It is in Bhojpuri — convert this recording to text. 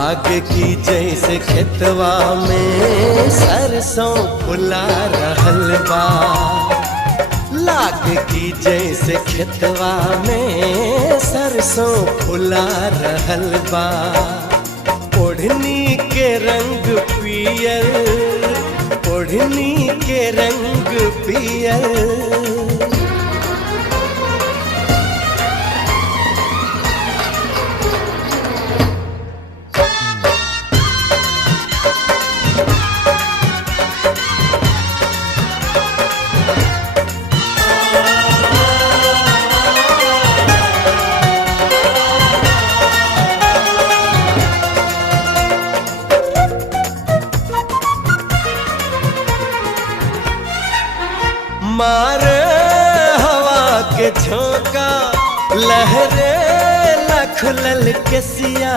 लाग की जैसे खेतवा में सरसों फुला रहल बा। लाग की जैसे खेतवा में सरसों फुला रहल बा। ओढ़नी के रंग पियर, ओढ़नी के रंग पियर। मारे हवा के झोंका, लहरे लखलल के सिया।